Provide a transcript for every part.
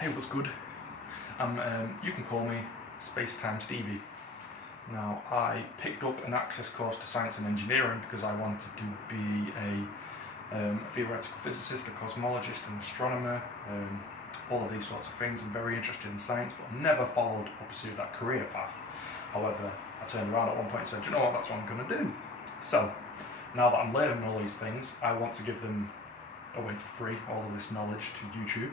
Hey, what's good? You can call me Space-Time Stevie. Now, I picked up an access course to science and engineering because I wanted to be a theoretical physicist, a cosmologist, an astronomer, all of these sorts of things. I'm very interested in science, but never followed or pursued that career path. However, I turned around at one point and said, you know what, that's what I'm going to do. So, now that I'm learning all these things, I want to give them away for free, all of this knowledge to YouTube,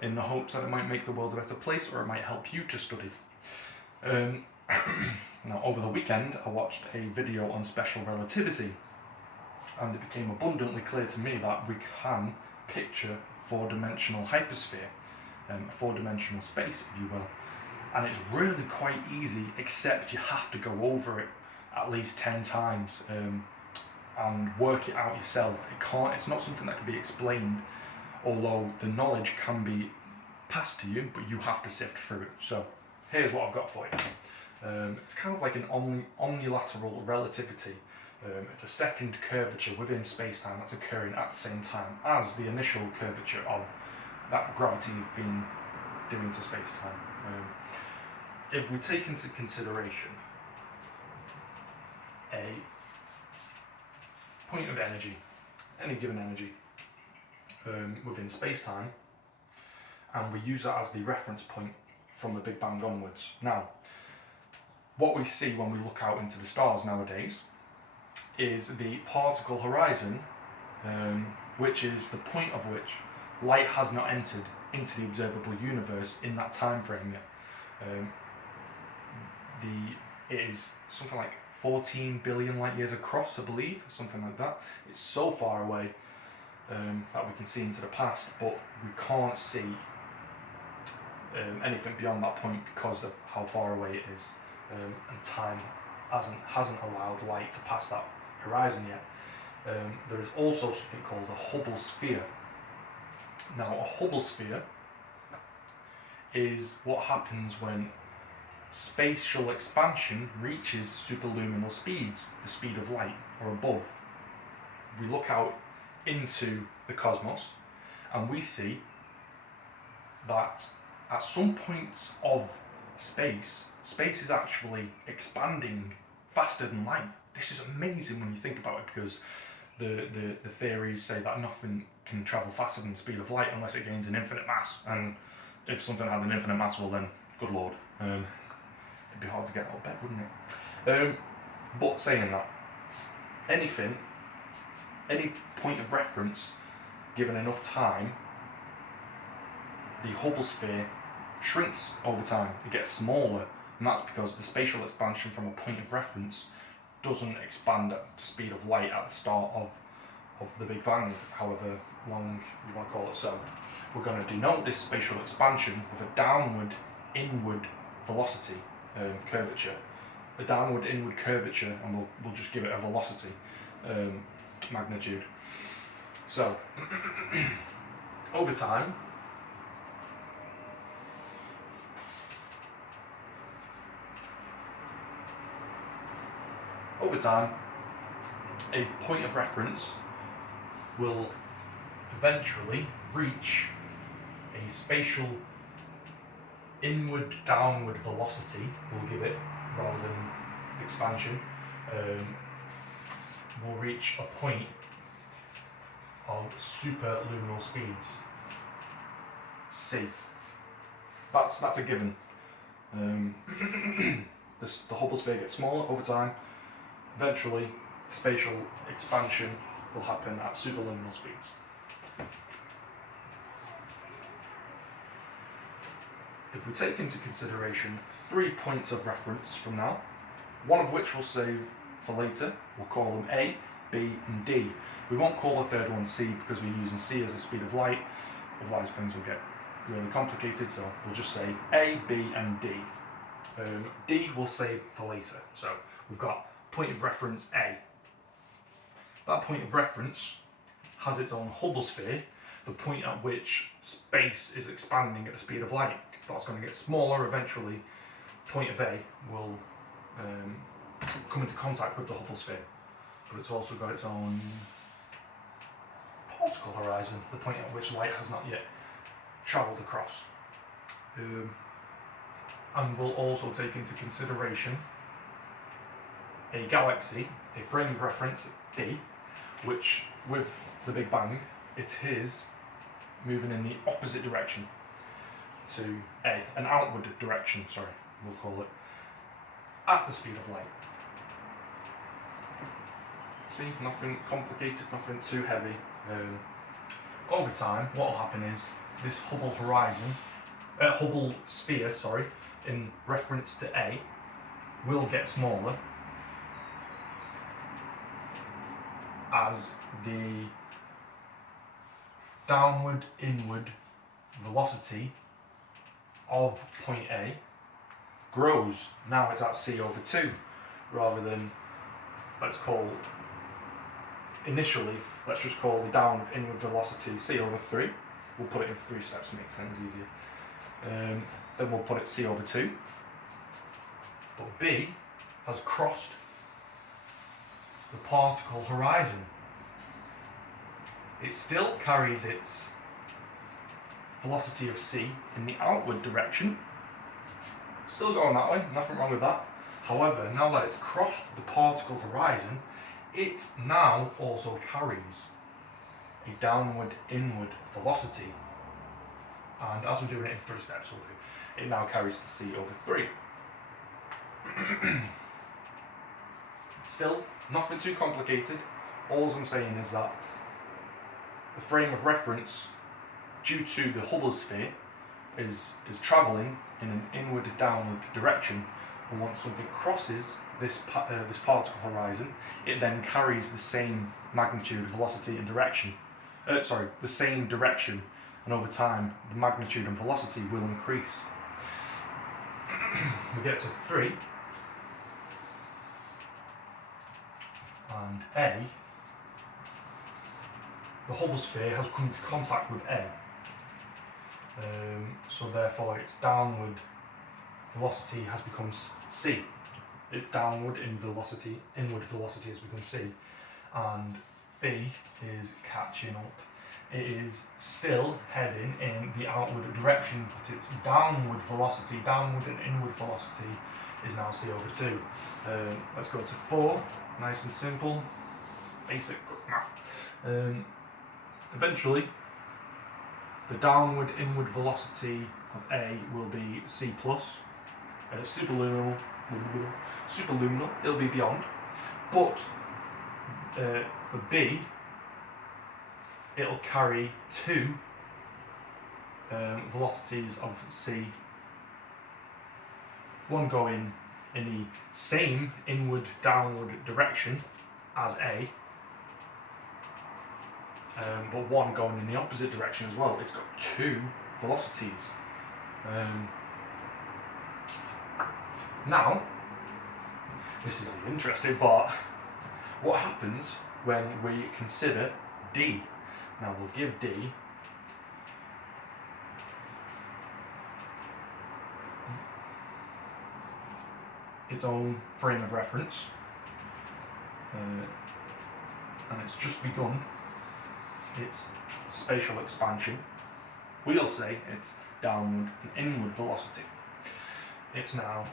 in the hopes that it might make the world a better place or it might help you to study. Now, over the weekend, I watched a video on special relativity, and it became abundantly clear to me that we can picture four-dimensional hypersphere, four-dimensional space, if you will. And it's really quite easy, except you have to go over it at least 10 times and work it out yourself. It's not something that can be explained, although the knowledge can be passed to you, but you have to sift through it. So here's what I've got for you. It's kind of like an omnilateral relativity. It's a second curvature within space-time that's occurring at the same time as the initial curvature of that gravity has been doing to space-time. If we take into consideration a point of energy, any given energy, within space-time, and we use that as the reference point from the Big Bang onwards. Now, what we see when we look out into the stars nowadays is the particle horizon, which is the point of which light has not entered into the observable universe in that time frame yet. It is something like 14 billion light years across, I believe, something like that. It's so far away that we can see into the past, but we can't see anything beyond that point because of how far away it is, and time hasn't allowed light to pass that horizon yet. There is also something called a Hubble sphere. Now, a Hubble sphere is what happens when spatial expansion reaches superluminal speeds, the speed of light or above. We look out into the cosmos and we see that at some points of space is actually expanding faster than light. This is amazing when you think about it, because the theories say that nothing can travel faster than the speed of light unless it gains an infinite mass, and if something had an infinite mass, well then, good lord, it'd be hard to get out of bed, wouldn't it? But saying that, any point of reference, given enough time, the Hubble sphere shrinks over time. It gets smaller, and that's because the spatial expansion from a point of reference doesn't expand at the speed of light at the start of the Big Bang, however long you want to call it. So we're going to denote this spatial expansion with a downward inward velocity curvature. A downward inward curvature, and we'll just give it a velocity magnitude. So over time, a point of reference will eventually reach a spatial inward-downward velocity, we'll give it, rather than expansion. Will reach a point of superluminal speeds, c. That's a given. The Hubble sphere gets smaller over time. Eventually, spatial expansion will happen at superluminal speeds. If we take into consideration 3 points of reference from now, one of which we'll save for later, we'll call them A, B and D. We won't call the third one C because we're using C as the speed of light, otherwise things will get really complicated, so we'll just say A, B and D. D we'll save for later. So we've got point of reference A. That point of reference has its own Hubble sphere, the point at which space is expanding at the speed of light. That's going to get smaller eventually. Point of A will come into contact with the Hubble sphere, but it's also got its own particle horizon, the point at which light has not yet travelled across. And we'll also take into consideration a galaxy, a frame of reference B, which with the Big Bang, it is moving in the opposite direction to A, an outward direction, sorry, we'll call it, at the speed of light. See, nothing complicated, nothing too heavy. Over time, what will happen is this Hubble sphere, in reference to A, will get smaller as the downward inward velocity of point A grows. Now it's at c over 2 rather than, let's just call the downward inward velocity c over 3. We'll put it in 3 steps to make things easier. Then we'll put it c over 2. But B has crossed the particle horizon. It still carries its velocity of c in the outward direction. Still going that way, nothing wrong with that. However, now that it's crossed the particle horizon, it now also carries a downward inward velocity. And as we're doing it in 3 steps, it now carries c over 3. Still, nothing too complicated. All I'm saying is that the frame of reference, due to the Hubble sphere, is travelling in an inward-downward direction, and once something crosses this particle horizon, it then carries the same magnitude, velocity, and direction. The same direction, and over time, the magnitude and velocity will increase. We get to 3, and A, the Hubble sphere has come into contact with A. So therefore its downward velocity has become c. Its downward inward velocity has become c. And B is catching up. It is still heading in the outward direction, but its downward and inward velocity is now c over 2. Let's go to 4, nice and simple, basic math. Eventually, the downward inward velocity of A will be c plus, superluminal, it'll be beyond, but for B, it'll carry 2 velocities of c, one going in the same inward-downward direction as A, but one going in the opposite direction as well. It's got 2 velocities. Now, this is the interesting part. What happens when we consider D? Now we'll give D its own frame of reference, and it's just begun its spatial expansion. We'll say it's downward and inward velocity. It's now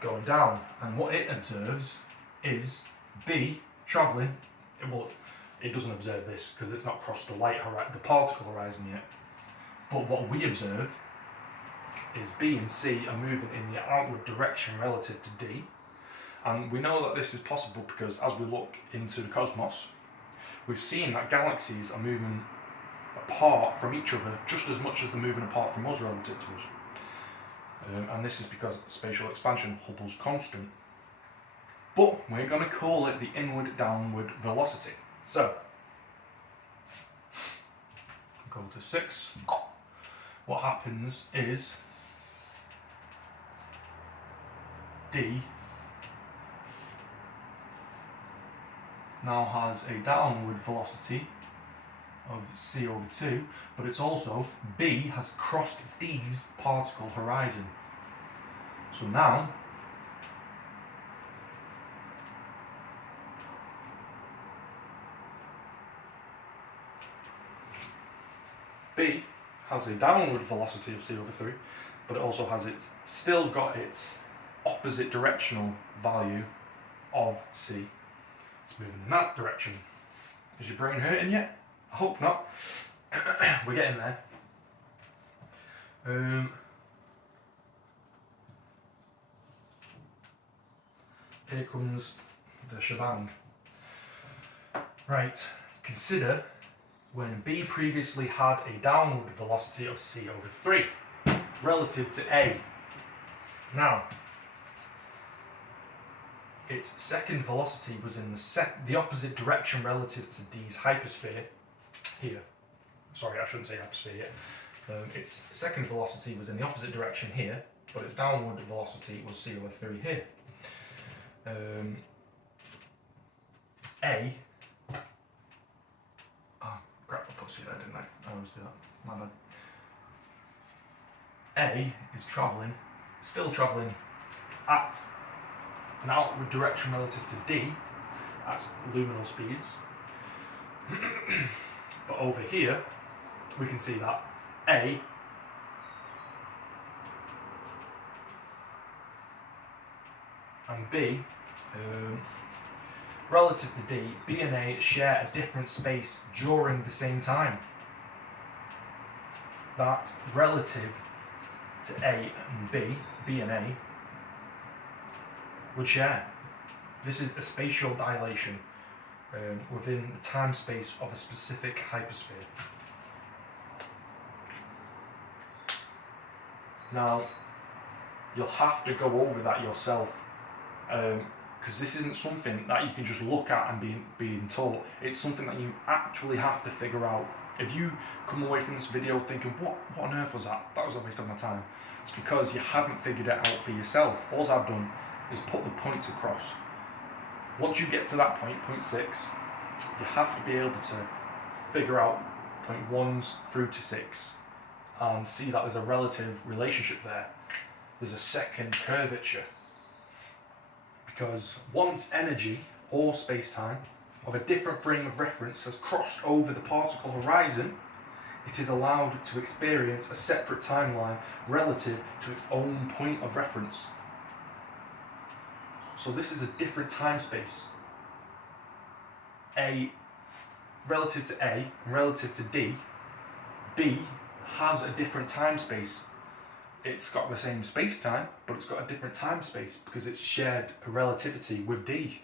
going down, and what it observes is B travelling. It doesn't observe this because it's not crossed the particle horizon yet. But what we observe is B and C are moving in the outward direction relative to D, and we know that this is possible because as we look into the cosmos, we've seen that galaxies are moving apart from each other just as much as they're moving apart from us relative to us. And this is because spatial expansion, Hubble's constant. But we're going to call it the inward-downward velocity. So, go to 6. What happens is D now has a downward velocity of c over 2, but it's also B has crossed D's particle horizon. So now B has a downward velocity of c over 3, but it also has still got its opposite directional value of c. It's moving in that direction. Is your brain hurting yet? I hope not. We're getting there. Here comes the shebang. Right, consider when B previously had a downward velocity of c over 3 relative to A. Now, its second velocity was in the opposite direction relative to D's hypersphere here. Sorry, I shouldn't say hypersphere yet. Its second velocity was in the opposite direction here, but its downward velocity was c over 3 here. A. Oh, crap, I put c there, didn't I? I always do that. My bad. A is still travelling at an outward direction relative to D at luminal speeds. But over here, we can see that A and B, relative to D, B and A share a different space during the same time. That relative to A and B and A would share. This is a spatial dilation within the time space of a specific hypersphere. Now, you'll have to go over that yourself, because this isn't something that you can just look at and being taught. It's something that you actually have to figure out. If you come away from this video thinking, what on earth was that? That was a waste of my time. It's because you haven't figured it out for yourself. All I've done is put the points across. Once you get to that point, point 6, you have to be able to figure out point 1s through to 6 and see that there's a relative relationship there. There's a second curvature. Because once energy, or space-time, of a different frame of reference has crossed over the particle horizon, it is allowed to experience a separate timeline relative to its own point of reference. So this is a different time space. A relative to A and relative to D, B has a different time space. It's got the same space-time, but it's got a different time space because it's shared a relativity with D.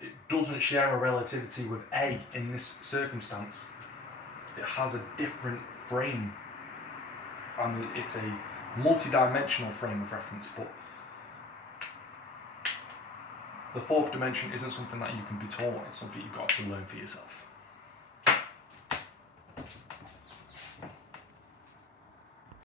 It doesn't share a relativity with A in this circumstance. It has a different frame, and it's a multi-dimensional frame of reference, but the fourth dimension isn't something that you can be taught, it's something you've got to learn for yourself.